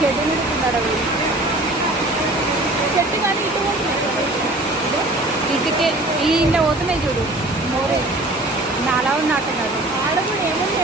చెట్టు నిడుకున్నాడు చెట్టు కానీ ఇటు ఇటుకే ఈ ఇంట్లో పోతున్నాయి చూడు మోరే నాలా ఉన్నట్టున్నాడు ఆడ కూడా ఏముంది